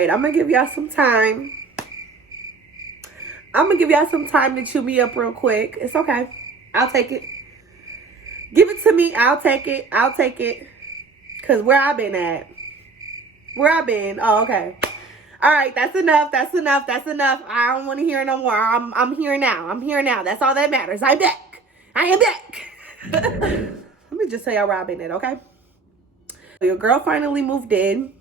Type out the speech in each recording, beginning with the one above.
right, I'm gonna give y'all some time. I'm gonna give y'all some time to chew me up real quick. It's okay. I'll take it. Give it to me. I'll take it. I'll take it. Cause where I been at? Where I been? Oh, okay. All right, that's enough. That's enough. That's enough. I don't want to hear no more. I'm here now. I'm here now. That's all that matters. I'm back. I am back. Let me just tell y'all where I've been at, okay? Your girl finally moved in.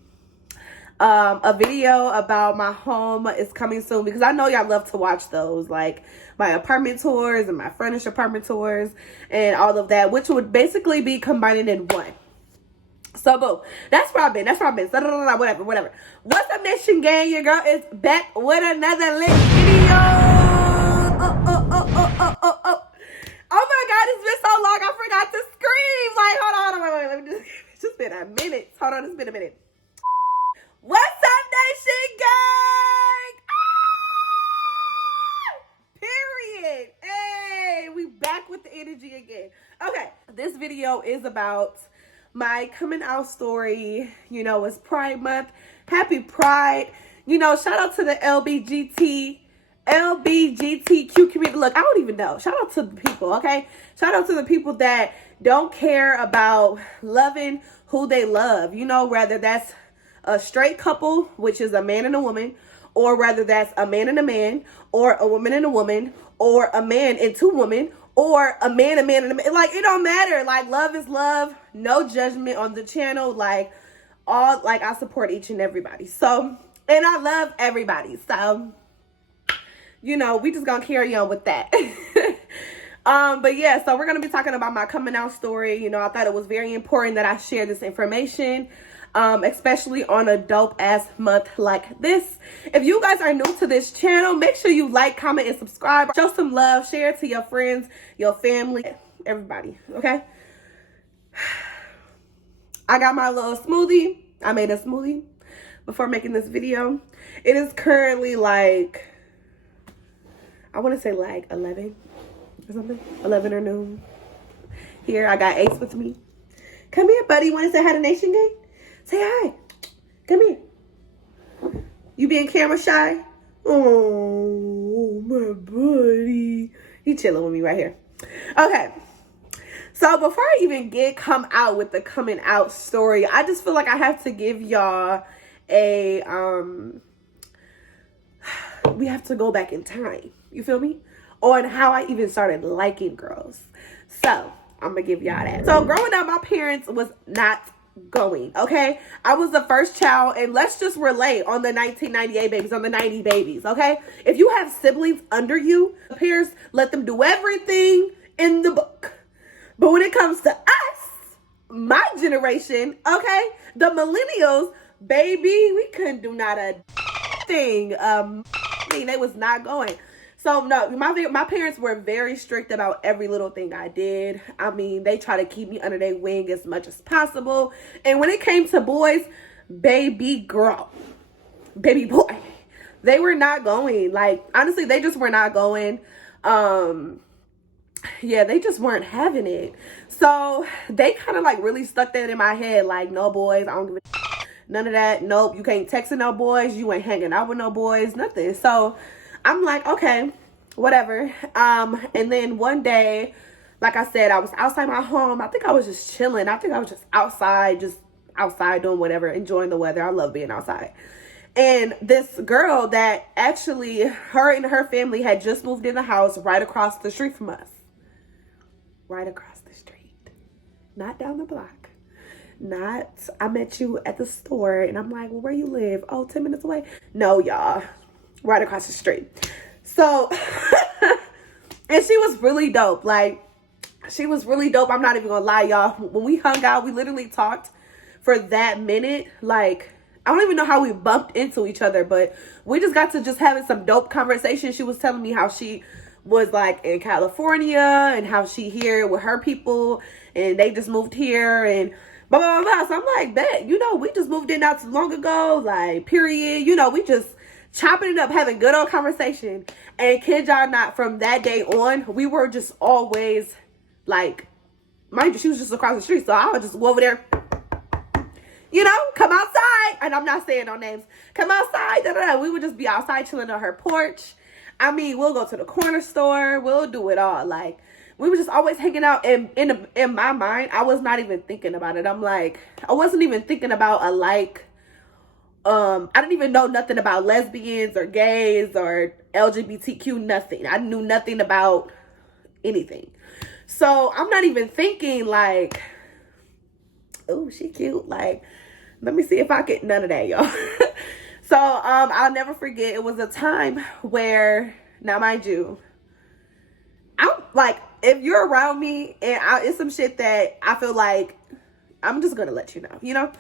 A video about my home is coming soon because I know y'all love to watch those, like my apartment tours and my furnished apartment tours and all of that, which would basically be combining in one. So boom, that's where I've been. That's where I've been. Whatever. What's up, Nation Gang? Your girl is back with another lit video. Oh my God, it's been so long. I forgot to scream. Like, hold on, wait. Let me just. It's just been a minute. Hold on, it's been a minute. What's up, Nation Gang? Period. Hey, we back with the energy again. Okay, this video is about my coming out story. You know, it's Pride Month. Happy Pride. You know, shout out to the LGBTQ community. Look, I don't even know. Shout out to the people, okay? Shout out to the people that don't care about loving who they love. You know, whether that's a straight couple, which is a man and a woman, or whether that's a man and a man, or a woman and a woman, or a man and two women, or a man and a man. Like, it don't matter. Like, love is love. No judgment on the channel. Like, I support each and everybody. So, and I love everybody. So, you know, we just gonna carry on with that. But yeah, so we're gonna be talking about my coming out story. You know, I thought it was very important that I share this information, especially on a dope ass month like this. If you guys are new to this channel, make sure you like, comment, and subscribe. Show some love, share it to your friends, your family, everybody, okay? I got my little smoothie. I made a smoothie before making this video. It is currently like, I want to say like 11 or something, 11 or noon. Here, I got Ace with me. Come here, buddy. Want to say hi to Nation Gang? Say hi. Come here. You being camera shy? Oh, my buddy. He chilling with me right here. Okay. So before I even come out with the coming out story, I just feel like I have to give y'all a, we have to go back in time. You feel me? On how I even started liking girls. So I'm going to give y'all that. So growing up, my parents was not going, okay? I was the first child, and let's just relate on the 1998 babies, on the 90 babies, okay? If you have siblings under you, the parents let them do everything in the book. But when it comes to us, my generation, okay, the millennials, baby, we couldn't do not a thing. They was not going. So no, my parents were very strict about every little thing I did. I mean, they try to keep me under their wing as much as possible. And when it came to boys, baby girl, baby boy, they were not going. Like, honestly, they just were not going. Yeah, they just weren't having it. So they kind of like really stuck that in my head. Like, no boys, I don't give a none of that. Nope, you can't text no boys. You ain't hanging out with no boys, nothing. So I'm like, okay, whatever. And then one day, like I said, I was outside my home. I think I was just chilling. I think I was just outside doing whatever, enjoying the weather. I love being outside. And this girl that actually, her and her family had just moved in the house right across the street from us. Right across the street. Not down the block. Not, I met you at the store and I'm like, well, where you live? Oh, 10 minutes away. No, y'all. Right across the street. So, and she was really dope. Like, she was really dope. I'm not even gonna lie, y'all. When we hung out, we literally talked for that minute. Like, I don't even know how we bumped into each other, but we just got to just having some dope conversation. She was telling me how she was like in California and how she here with her people and they just moved here and blah, blah, blah, blah. So I'm like, bet, you know, we just moved in not too long ago, like, period. You know, we just chopping it up, having good old conversation. And kid y'all not, from that day on, we were just always like, mind you, she was just across the street. So I would just go over there, you know, come outside. And I'm not saying no names. Come outside. Da, da, da. We would just be outside chilling on her porch. I mean, we'll go to the corner store. We'll do it all. Like, we were just always hanging out. And in my mind, I was not even thinking about it. I'm like, I wasn't even thinking about a like. I didn't even know nothing about lesbians or gays or LGBTQ, nothing. I knew nothing about anything. So I'm not even thinking like, oh, she cute. Like, let me see if I get none of that, y'all. So I'll never forget. It was a time where, now mind you, I'm like, if you're around me and it's some shit that I feel like I'm just gonna let you know, you know.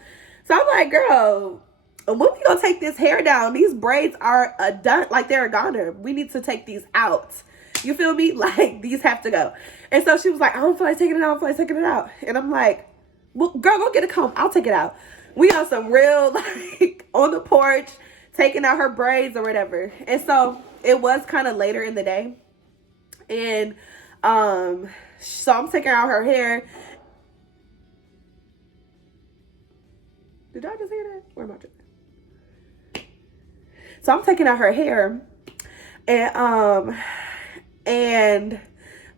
So I'm like, girl, when we gonna take this hair down? These braids are done, like they're a goner. We need to take these out. You feel me? Like, these have to go. And so she was like, I don't feel like taking it out. I don't feel like taking it out. And I'm like, well, girl, go get a comb. I'll take it out. We on some real, like, on the porch, taking out her braids or whatever. And so it was kind of later in the day. And so I'm taking out her hair. Did y'all just hear that? Where am I doing? So I'm taking out her hair, and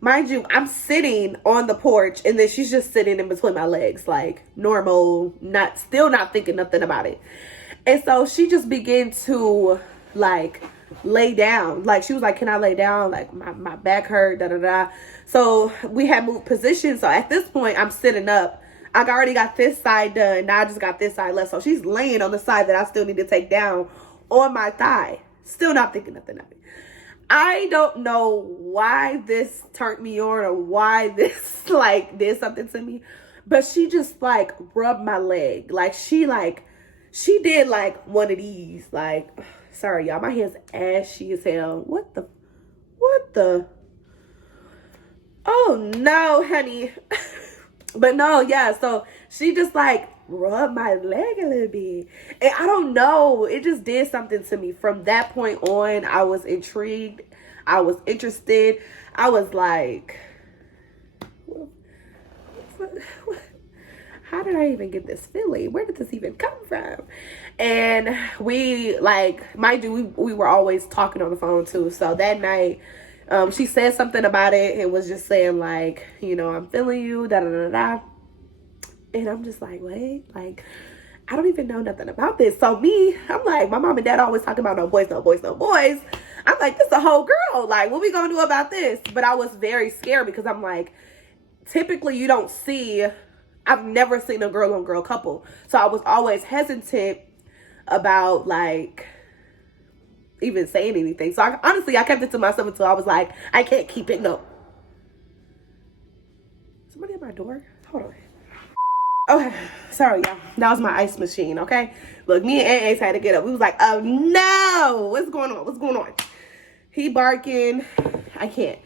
mind you, I'm sitting on the porch, and then she's just sitting in between my legs, like normal, still not thinking nothing about it. And so she just began to like lay down. Like, she was like, can I lay down? Like, my back hurt, da da da. So we had moved positions. So at this point, I'm sitting up. I already got this side done. Now I just got this side left. So she's laying on the side that I still need to take down on my thigh. Still not thinking nothing of it. I don't know why this turned me on or why this like did something to me, but she just like rubbed my leg. Like, she did like one of these, like, sorry y'all, my hand's ashy as hell. What the oh no, honey. But no, yeah, so she just like rubbed my leg a little bit. And I don't know, it just did something to me. From that point on, I was intrigued. I was interested. I was like, how did I even get this feeling? Where did this even come from? And we, like, mind you, we were always talking on the phone too. So that night, she said something about it and was just saying like, you know, I'm feeling you, da da da da. And I'm just like, wait, like, I don't even know nothing about this. So I'm like, my mom and dad always talking about no boys, no boys, no boys. I'm like, this is a whole girl. Like, what we gonna do about this? But I was very scared because I'm like, typically you don't see, I've never seen a girl on girl couple. So I was always hesitant about like even saying anything. So honestly, I kept it to myself until I was like, I can't keep it. No. Somebody at my door? Hold on. Okay, sorry y'all. That was my ice machine, okay? Look, me and Ace had to get up. We was like, oh no, what's going on? What's going on? He barking. I can't.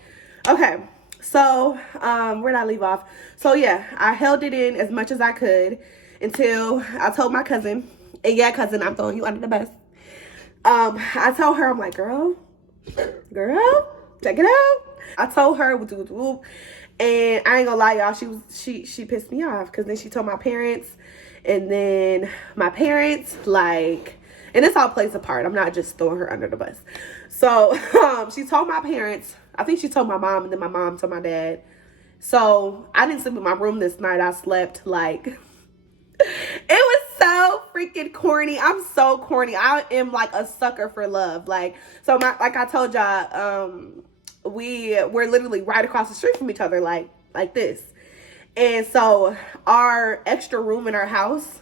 Okay, so where did I leave off? So yeah, I held it in as much as I could until I told my cousin, and yeah, cousin, I'm throwing you under the bus. I told her, I'm like, girl, check it out. I told her, and I ain't gonna lie, y'all, she pissed me off, because then she told my parents, and then my parents, like, and this all plays a part. I'm not just throwing her under the bus. So she told my parents, I think she told my mom, and then my mom told my dad. So I didn't sleep in my room this night. I slept like, it was so freaking corny. I'm so corny. I am like a sucker for love. Like, so like I told y'all, we're literally right across the street from each other, like this. And so our extra room in our house,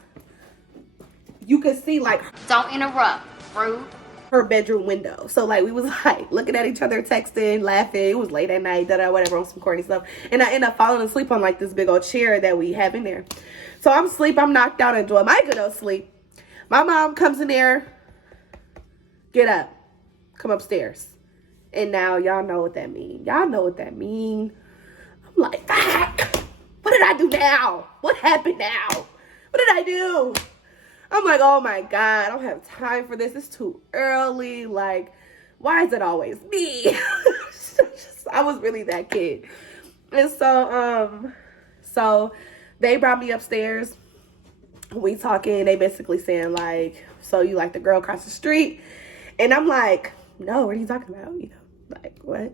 you could see like, don't interrupt, rude, her bedroom window. So like we was like looking at each other, texting, laughing. It was late at night, whatever, on some corny stuff. And I ended up falling asleep on like this big old chair that we have in there. So I'm asleep, I'm knocked out, enjoying my good old sleep. My mom comes in there, get up, come upstairs. And now y'all know what that means. Y'all know what that means. I'm like, fuck, what did I do now? What happened now? What did I do? I'm like, oh my God, I don't have time for this. It's too early. Like, why is it always me? I was really that kid. And so they brought me upstairs. we talking, they basically saying like, so you like the girl across the street? And I'm like, no, what are you talking about? You know, like, what?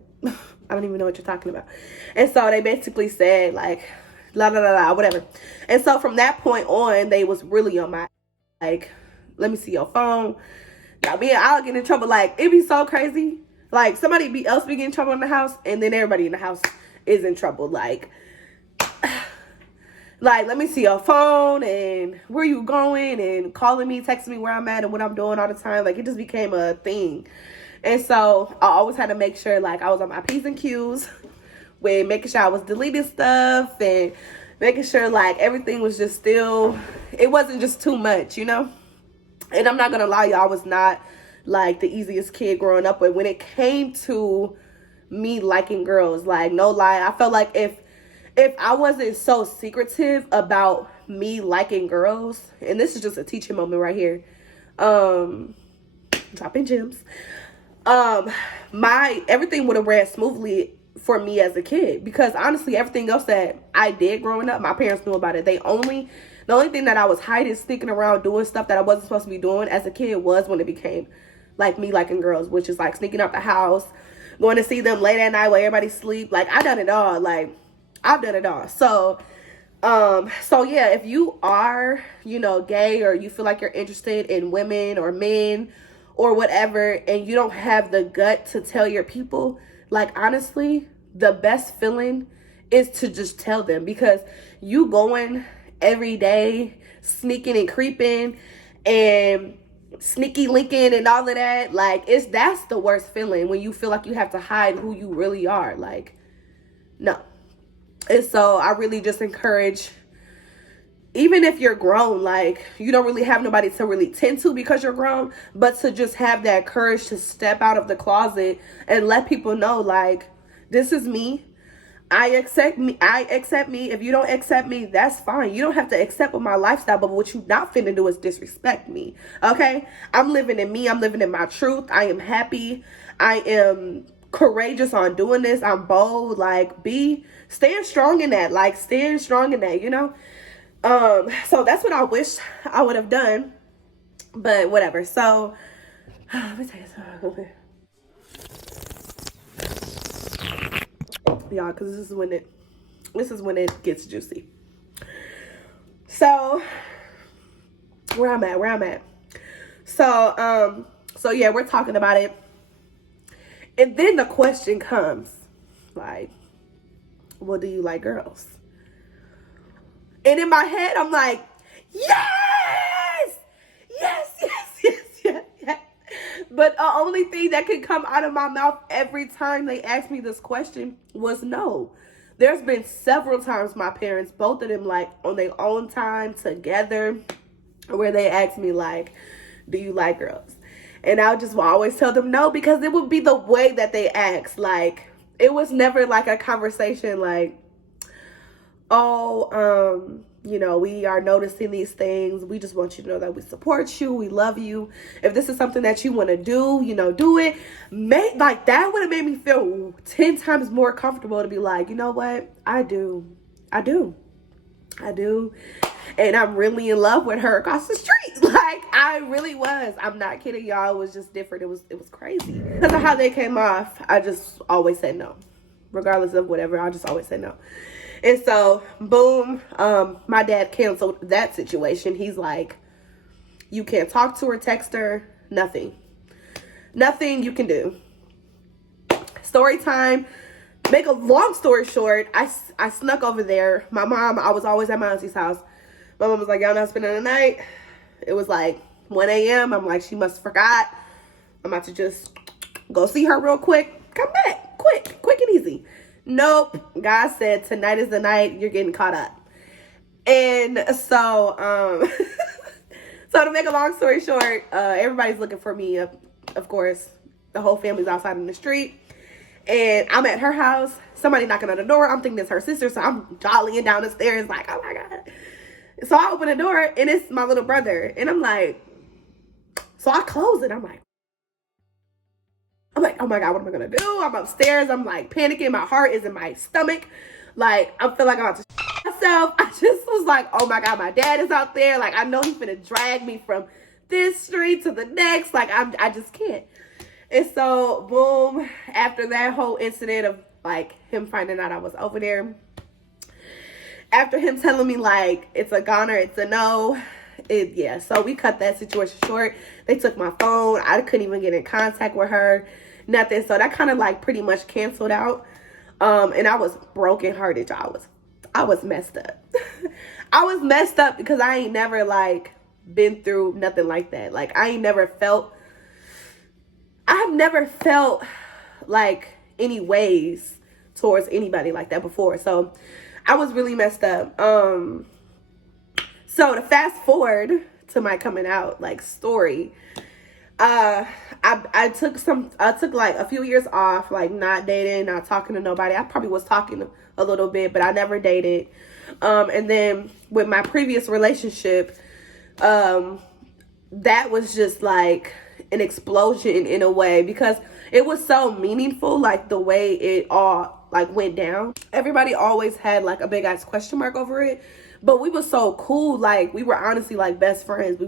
I don't even know what you're talking about. And so they basically said like, la la la la, whatever. And so from that point on, they was really on my, like, let me see your phone. Y'all, me and I'll get in trouble. Like, it'd be so crazy. Like, somebody else be getting in trouble in the house, and then everybody in the house is in trouble. Like, let me see your phone, and where you going, and calling me, texting me where I'm at and what I'm doing all the time. Like, it just became a thing. And so I always had to make sure, like, I was on my P's and Q's with making sure I was deleting stuff and making sure, like, everything was just still, it wasn't just too much, you know? And I'm not going to lie, y'all, I was not, like, the easiest kid growing up. But when it came to me liking girls, like, no lie, I felt like if I wasn't so secretive about me liking girls, and this is just a teaching moment right here, dropping gems, everything would have ran smoothly for me as a kid, because honestly, everything else that I did growing up, my parents knew about it. The only thing that I was hiding, sneaking around, doing stuff that I wasn't supposed to be doing as a kid was when it became like me liking girls, which is like sneaking out the house, going to see them late at night while everybody sleep. Like, I done it all. Like, I've done it all. So yeah, if you are, you know, gay, or you feel like you're interested in women or men or whatever, and you don't have the gut to tell your people, like, honestly, the best feeling is to just tell them, because you going every day sneaking and creeping and sneaky linking and all of that, like, that's the worst feeling, when you feel like you have to hide who you really are. Like, no. And so I really just encourage, even if you're grown, like, you don't really have nobody to really tend to because you're grown, but to just have that courage to step out of the closet and let people know, like, this is me. I accept me. If you don't accept me, that's fine. You don't have to accept my lifestyle, but what you not finna do is disrespect me. Okay? I'm living in me. I'm living in my truth. I am happy. I am courageous on doing this. I'm bold. Like, stand strong in that. Like, stand strong in that, you know? So that's what I wish I would have done, but whatever. So, let me tell you something. Y'all, because this is when it gets juicy. So where I'm at. So yeah, we're talking about it. And then the question comes, like, well, do you like girls? And in my head, I'm like, yes. But the only thing that could come out of my mouth every time they asked me this question was no. There's been several times my parents, both of them, like, on their own time together, where they asked me, like, do you like girls? And I would just always tell them no, because it would be the way that they asked. Like, it was never like a conversation like, oh, you know, we are noticing these things. We just want you to know that we support you. We love you. If this is something that you want to do, you know, do it. Like, that would have made me feel 10 times more comfortable to be like, you know what? I do. And I'm really in love with her across the street. Like, I really was. I'm not kidding, y'all. It was just different. It was crazy. Because of how they came off, I just always said no. Regardless of whatever, I just always said no. And so, boom, my dad canceled that situation. He's like, you can't talk to her, text her, nothing. Nothing you can do. Story time. Make a long story short, I snuck over there. My mom, I was always at my auntie's house. My mom was like, y'all not spending the night? It was like 1 a.m. I'm like, she must have forgot. I'm about to just go see her real quick. Come back, quick and easy. Nope. God said tonight is the night you're getting caught up. And so, so to make a long story short, everybody's looking for me. Of course, the whole family's outside in the street. And I'm at her house. Somebody knocking on the door. I'm thinking it's her sister. So I'm jollying down the stairs like, oh my God. So I open the door and it's my little brother. And I'm like, so I close it. I'm like, oh my God, what am I going to do? I'm upstairs. I'm like panicking. My heart is in my stomach. Like, I feel like I'm about to Myself, I just was like, oh my God, my dad is out there. Like, I know he's gonna drag me from this street to the next. Like, I just can't. And so, boom, after that whole incident of like him finding out I was over there, after him telling me like it's a goner, it's a no, so we cut that situation short. They took my phone. I couldn't even get in contact with her, nothing. So that kind of like pretty much canceled out. And I was brokenhearted, y'all. I was messed up. I was messed up because I ain't never like been through nothing like that. Like I've never felt like any ways towards anybody like that before. So I was really messed up. So to fast forward to my coming out like story, I took like a few years off, like not dating, not talking to nobody. I probably was talking a little bit, but I never dated. And then with my previous relationship, that was just like an explosion in a way, because it was so meaningful, like the way it all like went down. Everybody always had like a big ass question mark over it, but we were so cool. Like we were honestly like best friends.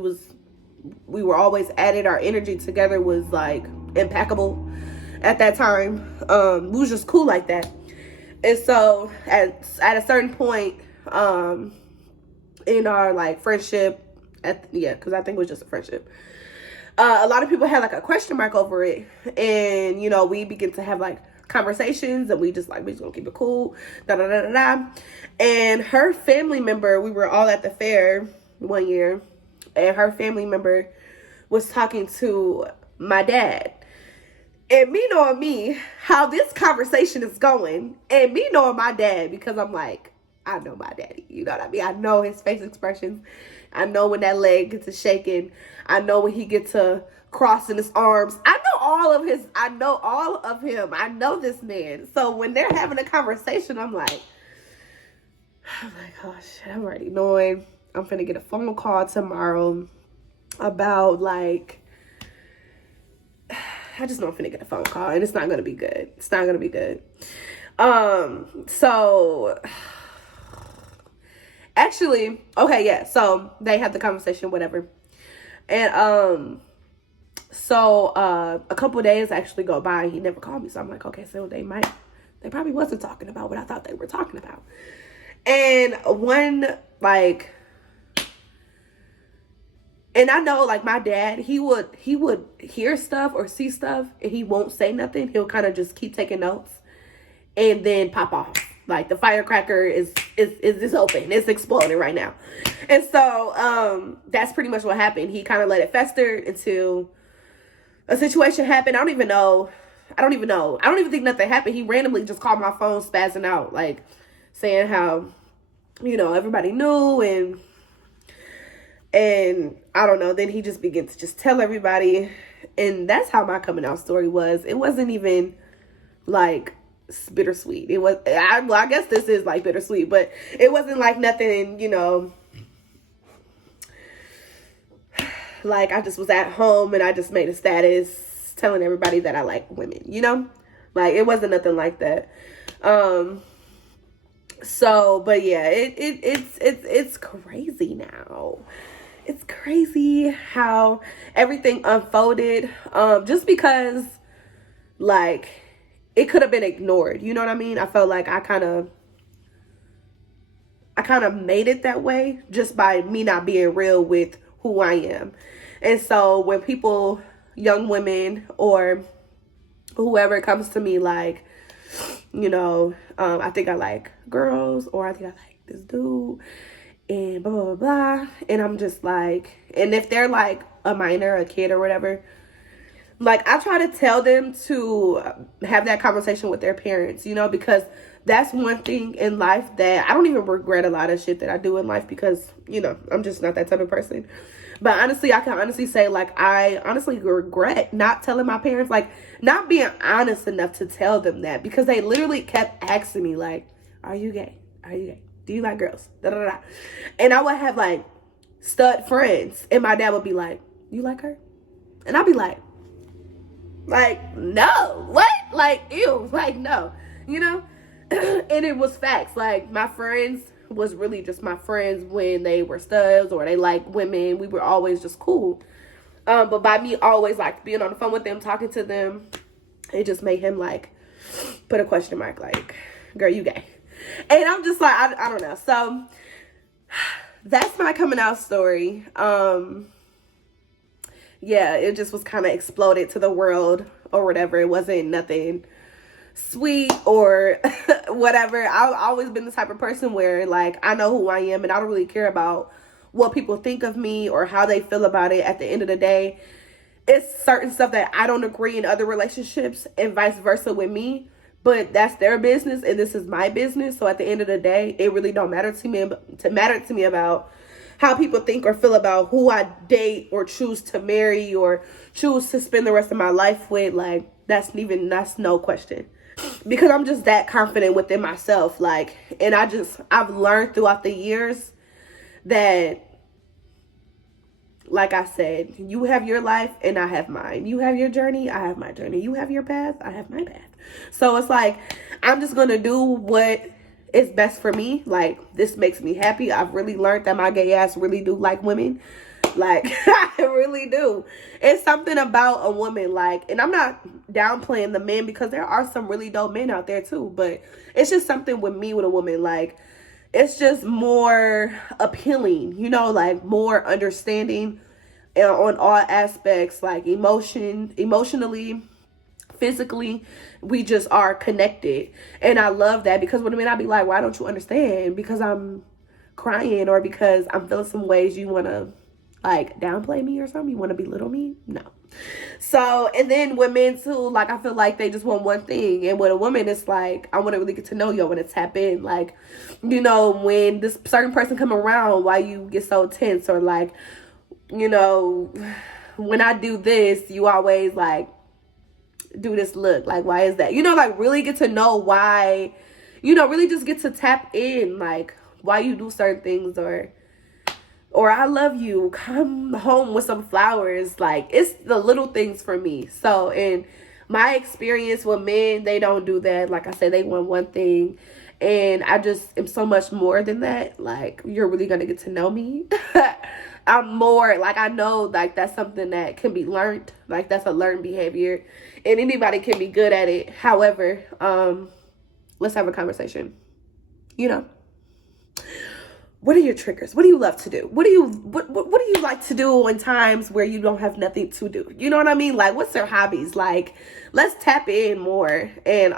We were always at it. Our energy together was like impeccable at that time. We was just cool like that. And so at a certain point in our like friendship, because I think it was just a friendship, a lot of people had like a question mark over it. And, you know, we begin to have like conversations, and we just gonna keep it cool, da da da da da. And her family member, we were all at the fair one year, and her family member was talking to my dad. And me knowing me, how this conversation is going, and me knowing my dad, because I'm like, I know my daddy, you know what I mean? I know his face expressions. I know when that leg gets to shaking. I know when he gets to crossing his arms. I know all of him. I know this man. So when they're having a conversation, I'm like, oh shit, I'm already knowing. I'm finna get a phone call tomorrow about like, I just know I'm finna get a phone call, and it's not gonna be good. It's not gonna be good. So actually, okay, yeah. So they had the conversation, whatever. And so a couple of days actually go by, and he never called me. So I'm like, okay, so they probably wasn't talking about what I thought they were talking about. And and I know like my dad, he would hear stuff or see stuff, and he won't say nothing. He'll kind of just keep taking notes and then pop off. Like the firecracker is open. It's exploding right now. And so that's pretty much what happened. He kind of let it fester until a situation happened. I don't even think nothing happened. He randomly just called my phone spazzing out, like saying how, you know, everybody knew, and I don't know. Then he just began to just tell everybody. And that's how my coming out story was. It wasn't even like bittersweet. It was, I guess this is like bittersweet, but it wasn't like nothing, you know, like I just was at home and I just made a status telling everybody that I like women, you know, like it wasn't nothing like that. So, but yeah, it's crazy now. It's crazy how everything unfolded, just because like it could have been ignored. You know what I mean? I felt like I kind of made it that way just by me not being real with who I am. And so when people, young women or whoever comes to me like, you know, I think I like girls, or I think I like this dude, and blah, blah, blah, blah. And I'm just like, and if they're like a minor, a kid or whatever, like I try to tell them to have that conversation with their parents, you know, because that's one thing in life that I don't even regret a lot of shit that I do in life, because, you know, I'm just not that type of person. But honestly, I can honestly say, like, I honestly regret not telling my parents, like, not being honest enough to tell them that, because they literally kept asking me, like, are you gay? Are you gay? Do you like girls? Da, da, da. And I would have, like, stud friends, and my dad would be like, you like her? And I'd be like, no, what? Like, ew, like, no, you know? And it was facts. Like, my friends was really just my friends when they were studs or they like women. We were always just cool. But by me always like being on the phone with them, talking to them, it just made him like put a question mark, like, girl, you gay. And I'm just like, I don't know. So that's my coming out story. Yeah, it just was kind of exploded to the world or whatever. It wasn't nothing sweet or whatever. I've always been the type of person where like I know who I am and I don't really care about what people think of me or how they feel about it. At the end of the day, it's certain stuff that I don't agree in other relationships and vice versa with me, but that's their business and this is my business. So at the end of the day, it really don't matter to me about how people think or feel about who I date or choose to marry or choose to spend the rest of my life with. Like, that's no question. Because I'm just that confident within myself. Like, and I've learned throughout the years that, like I said, you have your life and I have mine. You have your journey, I have my journey. You have your path, I have my path. So it's like, I'm just going to do what is best for me. Like, this makes me happy. I've really learned that my gay ass really do like women. Like, I really do. It's something about a woman, like, and I'm not downplaying the men because there are some really dope men out there too, but it's just something with me with a woman, like, it's just more appealing, you know, like more understanding on all aspects, like emotionally, physically, we just are connected. And I love that because when a man, I be like, why don't you understand? Because I'm crying or because I'm feeling some ways, you want to like downplay me or something? You want to belittle me? No. So, and then with men too, like I feel like they just want one thing. And with a woman, it's like, I want to really get to know you. I want to tap in. Like, you know, when this certain person come around, why you get so tense, or like, you know, when I do this, you always like do this look. Like, why is that? You know, like really get to know why, you know, really just get to tap in, like why you do certain things, or I love you, come home with some flowers. Like, it's the little things for me. So in my experience with men, they don't do that. Like I said, they want one thing. And I just am so much more than that. Like, you're really going to get to know me. I'm more, like, I know, like, that's something that can be learned. Like, that's a learned behavior. And anybody can be good at it. However, let's have a conversation. You know. What are your triggers? What do you love to do? What do you like to do in times where you don't have nothing to do? You know what I mean? Like, what's their hobbies? Like, let's tap in more. And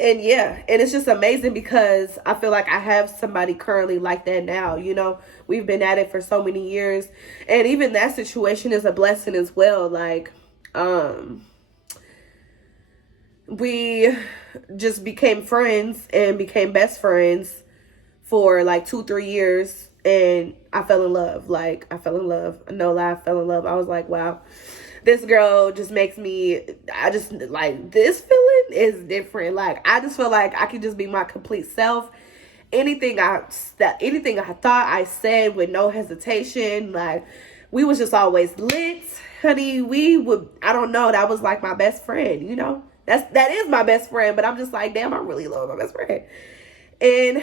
yeah, and it's just amazing because I feel like I have somebody currently like that now. You know, we've been at it for so many years, and even that situation is a blessing as well. Like, we just became friends and became best friends for like 2-3 years, and I fell in love. Like, I fell in love. No lie, I fell in love. I was like, wow, this girl just makes me, I just like, this feeling is different. Like, I just feel like I could just be my complete self. Anything I thought, I said with no hesitation. Like, we was just always lit, honey. I don't know, that was like my best friend, you know? That is my best friend, but I'm just like, damn, I really love my best friend. And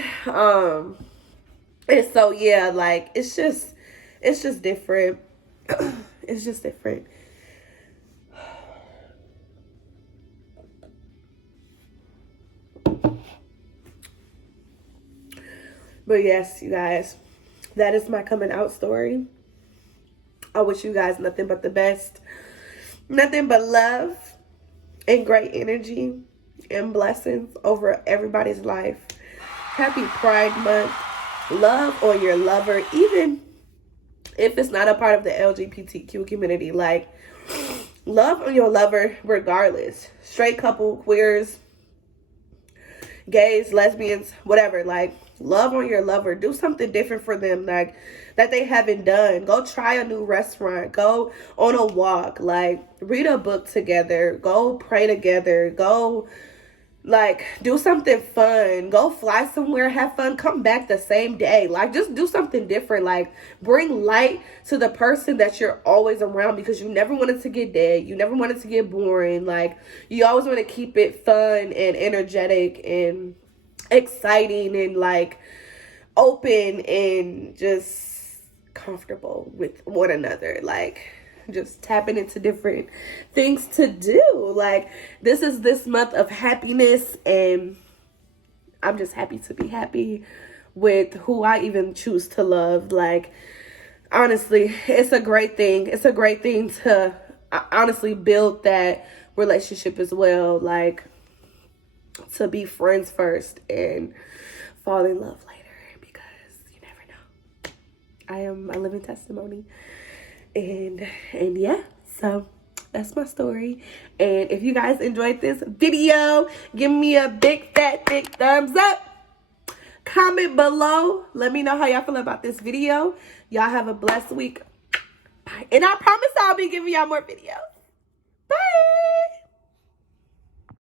so yeah, like, it's just different. It's just different. But yes, you guys, that is my coming out story. I wish you guys nothing but the best, nothing but love and great energy and blessings over everybody's life. Happy Pride Month. Love on your lover, even if it's not a part of the LGBTQ community. Like, love on your lover regardless. Straight couple, queers, gays, lesbians, whatever. Like, love on your lover. Do something different for them, like, that they haven't done. Go try a new restaurant. Go on a walk. Like, read a book together. Go pray together. Go, like, do something fun. Go fly somewhere, have fun, come back the same day. Like, just do something different. Like, bring light to the person that you're always around, because you never want it to get dead. You never want it to get boring. Like, you always want to keep it fun and energetic and exciting and like open and just comfortable with one another. Like just tapping into different things to do. Like this is this month of happiness, and I'm just happy to be happy with who I even choose to love. Like honestly, it's a great thing. It's a great thing to honestly build that relationship as well. Like to be friends first and fall in love later, because you never know. I am a living testimony. And yeah, so that's my story. And if you guys enjoyed this video, give me a big fat thick thumbs up. Comment below. Let me know how y'all feel about this video. Y'all have a blessed week. Bye. And I promise I'll be giving y'all more videos.